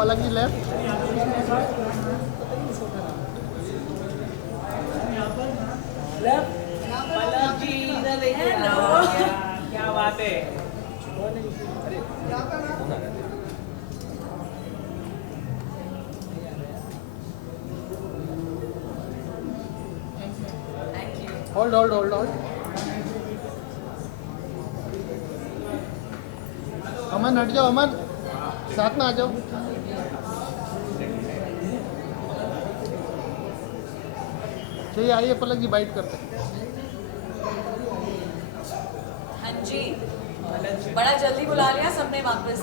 पलक जी left. पलक जी इधर देखिए. क्या बात है. Hold hold hold hold. Aman हट जाओ. अमन साथ में आ जाओ. चलिए आइए पलक जी बाइट करते हैं. हाँ जी, बड़ा जल्दी बुला लिया सबने वापस.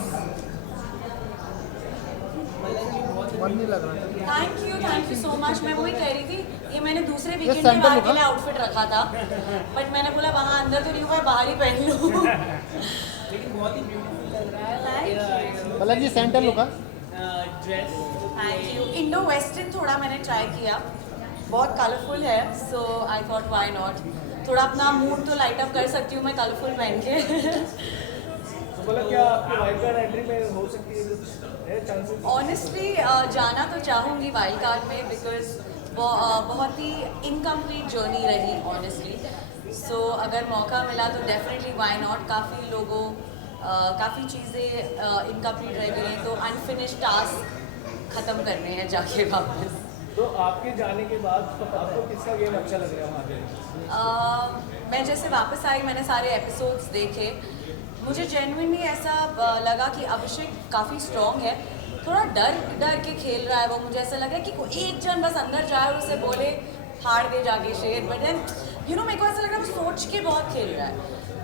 मन नहीं लग रहा. Thank you so much. मैं वही कह रही थी, ये मैंने दूसरे वीकेंड सेंटर में बाहर होगा? के लिए आउटफिट रखा था, बट मैंने बोला वहाँ अंदर तो नहीं हुआ, बाहर ही पहन लूँ. लेकिन बहुत ही ब्यूटीफुल लग रहा है. Palak ji centre look. Dress. Thank you. Indo western थोड़ा मैंने ट्राई किया, बहुत कलरफुल है, so I thought why not. थोड़ा अपना मूड तो लाइट अप कर सकती हूँ मैं कलरफुल पहन के. मतलब क्या आपकी वाइल्ड कार्ड एंट्री में हो सकती है चांसेस? ऑनेस्टली जाना तो चाहूँगी वाइल्ड कार्ड में, बिकॉज बहुत ही इनकम्प्लीट जर्नी रही ऑनेस्टली. सो अगर मौका मिला तो डेफिनेटली व्हाई नॉट. काफ़ी लोगों काफ़ी चीज़ें इनकम्प्लीट रह गई हैं, तो अनफिनिश टास्क ख़त्म करने हैं जाके वापस. तो आपके जाने के बाद तो आपको किसका गेम अच्छा लग रहा है वहाँ पे? मैं जैसे वापस आई, मैंने सारे एपिसोड्स देखे. मुझे जेन्युइनली ऐसा लगा कि अभिषेक काफ़ी स्ट्रॉन्ग है. थोड़ा डर डर के खेल रहा है वो. मुझे ऐसा लगा कि कोई एक जन बस अंदर जाए और उसे बोले हार दे जाके शेर. बट देन मेरे को ऐसा लग रहा है वो सोच के बहुत खेल रहा है.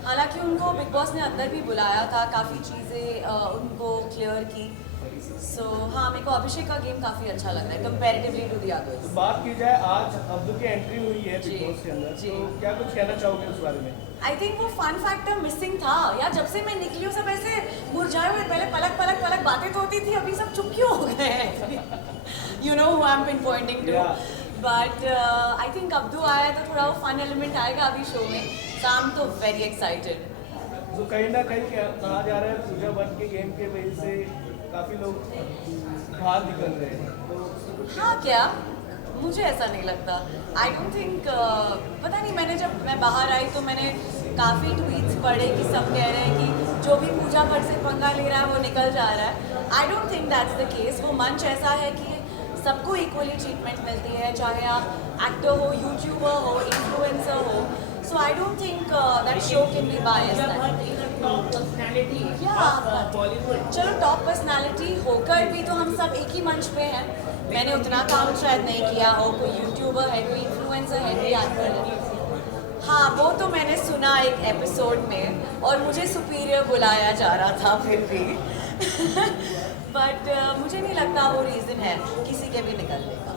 हालांकि उनको बिग बॉस ने अंदर भी बुलाया था, काफ़ी चीज़ें उनको क्लियर की. सो हाँ, मेरे को अभिषेक का गेम काफ़ी अच्छा लग रहा है कंपैरेटिवली टू दी अदर्स. बात की जाए आज अब्दू की एंट्री हुई है जी, बिग बॉस के अंदर, जी. तो क्या कुछ कहना चाहोगे उस बारे में? आई थिंक वो फन फैक्टर मिसिंग था यार. जब से मैं निकली हूँ सब ऐसे मुरझाए हुए. पहले पलक पलक पलक बातें तो होती थी, अभी सब चुप क्यों हो गए हैं. You know who I am pinpointing to. But I think Abdu आया तो थोड़ा वो फन एलिमेंट आएगा अभी शो में. सो आई एम तो वेरी एक्साइटेड. तो कहीं ना कहीं कहा जा रहा है पूजा भट्ट के गेम के वजह से काफ़ी लोग बाहर निकल रहे हैं, तो हाँ क्या, मुझे ऐसा नहीं लगता. आई डोंट थिंक. पता नहीं, जब मैं बाहर आई तो मैंने काफ़ी ट्वीट्स पढ़े कि सब कह रहे हैं कि जो भी पूजा भट्ट से पंगा ले रहा है वो निकल जा रहा है. आई don't think that's the case. वो मंच ऐसा है कि सबको इक्वली ट्रीटमेंट मिलती है, चाहे आप एक्टर हो, यूट्यूबर हो, इन्फ्लुएंसर हो. So I don't think that show can be biased. Bollywood. चलो टॉप पर्सनालिटी होकर भी तो हम सब एक ही मंच पे हैं. मैंने उतना काम शायद नहीं किया हो. कोई यूट्यूबर है, कोई इन्फ्लुएंसर है, कोई एक्टर है. हाँ, वो तो मैंने सुना एक एपिसोड में, और मुझे सुपीरियर बुलाया जा रहा था फिर भी. बट मुझे नहीं लगता वो रीज़न है किसी के भी निकलने का.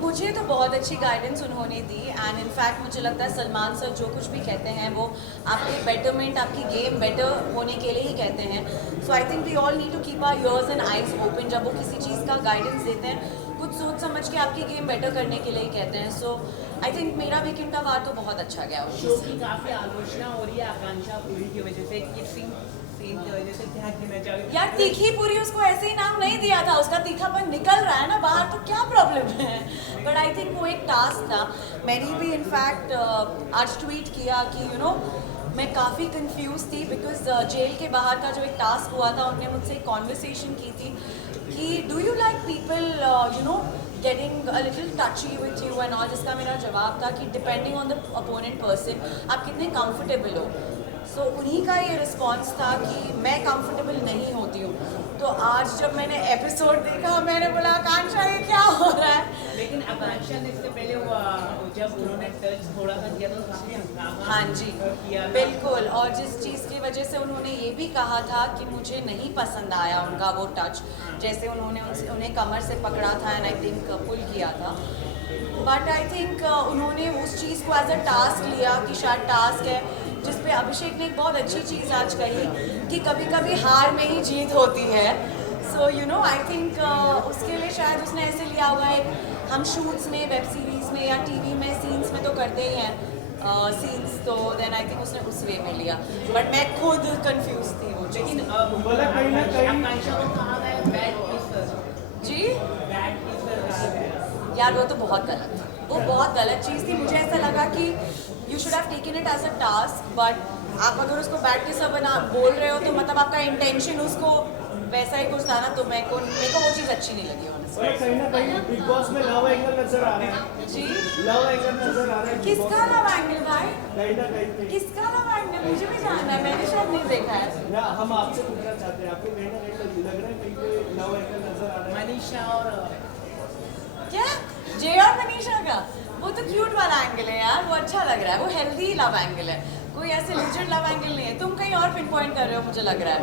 मुझे तो बहुत अच्छी गाइडेंस उन्होंने दी. एंड इनफैक्ट मुझे लगता है सलमान सर जो कुछ भी कहते हैं वो आपके बेटरमेंट, आपकी गेम बेटर होने के लिए ही कहते हैं. So I think we all need to keep our ears and eyes open. जब वो किसी चीज़ का गाइडेंस देते हैं, कुछ सोच समझ के आपकी गेम बेटर करने के लिए ही कहते हैं. सो आई थिंक मेरा वीकेंड का वार तो बहुत अच्छा गया. शो की काफी आलोचना हो रही है आकांक्षा पूरी की वजह से, किसिंग सीन की वजह से. क्या कहना चाहोगे? यार तीखी पूरी उसको ऐसे ही नाम नहीं दिया था. उसका तीखापन निकल रहा है ना बाहर, तो क्या प्रॉब्लम है. बट आई थिंक वो एक टास्क था. मैंने भी इनफैक्ट आज ट्वीट किया कि मैं काफ़ी कंफ्यूज थी, बिकॉज जेल के बाहर का जो एक टास्क हुआ था, उनने मुझसे एक कॉन्वर्सेशन की थी कि do you like people getting a little टची with you and all. जिसका मेरा जवाब था कि depending on the opponent person आप कितने कंफर्टेबल हो. सो उन्हीं का ये रिस्पॉन्स था कि मैं कंफर्टेबल नहीं होती हूँ. तो आज जब मैंने एपिसोड देखा, मैंने बोला आकांक्षा ये क्या हो रहा है. लेकिन आकांक्षा ने इससे पहले जब उन्होंने टच थोड़ा सा किया तो काफी हंगामा हाँ जी, किया था. बिल्कुल. और जिस चीज़ की वजह से उन्होंने ये भी कहा था कि मुझे नहीं पसंद आया उनका वो टच, जैसे उन्होंने उन्हें कमर से पकड़ा था एंड आई थिंक पुल किया था. बट आई थिंक उन्होंने उस चीज़ को एज अ टास्क लिया कि शायद टास्क है, जिस पे अभिषेक ने एक बहुत अच्छी चीज़ आज कही कि कभी कभी हार में ही जीत होती है. सो आई थिंक उसके लिए शायद उसने ऐसे लिया होगा. एक हम शूट्स में, वेब सीरीज़ में या टीवी में सीन्स में तो करते ही हैं सीन्स तो देन आई थिंक उसने उस वे में लिया, बट मैं खुद कंफ्यूज थी वो चीज़। लेकिन बोला कहीं ना कहीं आकांक्षा को कहा गया बैड किसर, जी बैड किसर कहा गया। यार वो तो बहुत गलत था, वो बहुत गलत चीज़ थी। मुझे ऐसा लगा कि you should have taken it as a task, but आप अगर उसको बैठ के सब बना बोल रहे हो तो मतलब आपका इंटेंशन उसको वैसा ही कुछ था ना, तो मेरे को वो चीज़ अच्छी नहीं लगी honestly। बोला कहीं ना कहीं बिग बॉस में लव एंगल नजर आ रहा है, जी लव एंगल नजर आ रहा है Big Boss किसका में। लव एंगल भाई, कहीं ना कहीं पे किसका लव एंगल मुझे भी जानना है, मैंने शायद नहीं देखा है। या हम आपसे पूछना चाहते हैं, आपको कहीं ना कहीं लग रहा है कहीं पे लव एंगल नजर आ रहा है? मनीषा और क्या जे और मनीषा का वो तो क्यूट वाला एंगल है यार, वो अच्छा लग रहा है, वो हेल्दी लव एंगल है, कोई ऐसे लिजिट लव एंगल नहीं है। तुम कहीं और पिन पॉइंट कर रहे हो मुझे लग रहा है।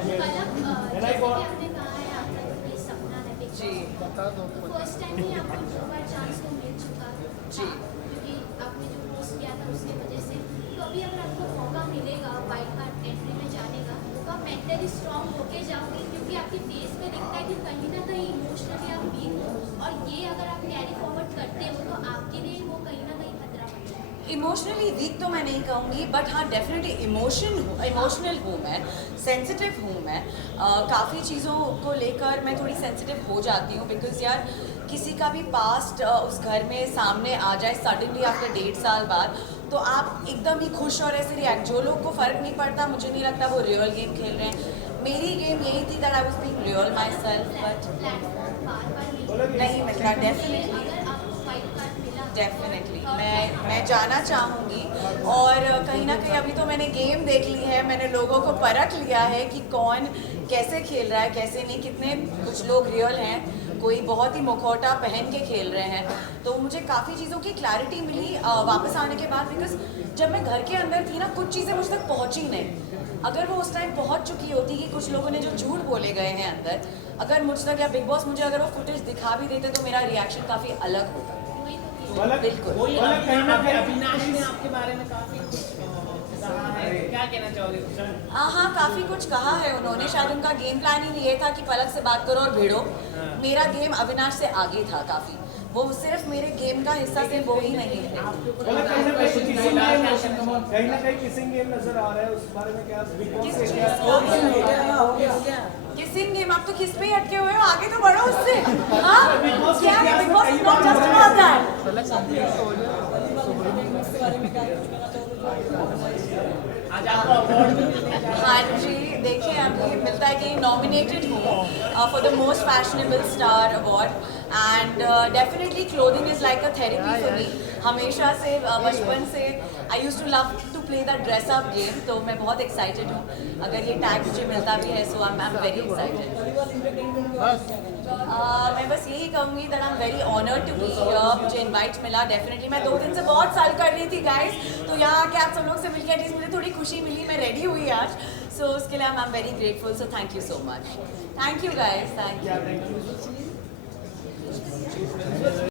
जी बता दो फर्स्ट टाइम ही आपको 2 बार चांस तो मिल चुका जी। क्योंकि आपने जो पोस्ट किया था उसकी वजह से, तो अभी अगर आपको मौका मिलेगा वाइल्ड कार्ड एंट्री में जाने का, तो आप मेंटली स्ट्रांग होके जाओगे, क्योंकि आपके फेस पे दिखता है कि कहीं ना कहीं इमोशनली आप वीक हो, और ये अगर आप कैरी फॉरवर्ड करते हो तो आपके लिए वो कहीं ना कहीं खतरा बन जाएगा। इमोशनली वीक तो मैं नहीं कहूँगी, बट हाँ डेफिनेटली इमोशनल हूँ मैं, सेंसिटिव हूँ मैं। काफ़ी चीज़ों को लेकर मैं थोड़ी सेंसिटिव हो जाती हूँ, बिकॉज यार किसी का भी पास्ट उस घर में सामने आ जाए सडनली आफ्टर 1.5 साल बाद, तो आप एकदम ही खुश और ऐसे रिएक्ट, जो लोग को फ़र्क नहीं पड़ता, मुझे नहीं लगता वो रियल गेम खेल रहे हैं। मेरी गेम यही थी that I was being real my self, but platform बार बार नहीं मिल रहा। डेफिनेटली अगर आपको वाइल्ड कार्ड मिला डेफिनेटली मैं जाना चाहूँगी, और कहीं ना कहीं अभी तो मैंने गेम देख ली है, मैंने लोगों को परख लिया है कि कौन कैसे खेल रहा है कैसे नहीं, कितने कुछ लोग रियल हैं, कोई बहुत ही मुखौटा पहन के खेल रहे हैं। तो मुझे काफ़ी चीज़ों की क्लैरिटी मिली वापस आने के बाद, बिकॉज जब मैं घर के अंदर थी ना कुछ चीज़ें मुझ तक पहुँची नहीं। अगर वो उस टाइम पहुँच चुकी होती कि कुछ लोगों ने जो झूठ बोले गए हैं अंदर, अगर मुझ तक या बिग बॉस मुझे अगर वो फुटेज दिखा भी देते तो मेरा रिएक्शन काफ़ी अलग होता। बोला बिल्कुल। वही बोला कहीं ना कहीं अविनाश ने आपके बारे में काफी कुछ कहा है, क्या कहना चाहोगे? हाँ काफ़ी कुछ कहा है उन्होंने, शायद उनका गेम प्लान ही ये था कि पलक से बात करो और भिड़ो। मेरा गेम अविनाश से आगे था काफ़ी, वो सिर्फ मेरे गेम का हिस्सा सिर्फ वो ही नहीं है। बोला कहीं ना कहीं किसिंग गेम नजर आ रहा है, उस बारे में क्या बिग बॉस किस से चीज़ क्या का? किसिंग गेम, आप तो किस पे ही अटके हुए हो, आगे तो बढ़ो उससे। हाँ क्या है big boss, not just about that. पहले कंप्लीट हो जाए। आज आपको अवार्ड भी मिलने जा रहा है। हाँ जी, देखिए अभी मिलता है कि नॉमिनेटेड हूँ for the most fashionable star award, and definitely clothing is like a therapy for me. हमेशा से बचपन से I use to love to play that dress up game, तो मैं बहुत एक्साइटेड हूँ अगर ये टैग मुझे मिलता भी है, so I am very excited. मैं बस यही कहूँगी that I am very honoured to be here, मुझे इनवाइट मिला। डेफिनेटली मैं 2 दिन से बहुत साल कर रही थी गाइस, तो यहाँ आके आप सब लोग से मिलकर एटलीस्ट मुझे थोड़ी खुशी मिली, मैं रेडी हुई आज, सो उसके लिए आई am very grateful, so thank you so much. Thank you guys, thank you.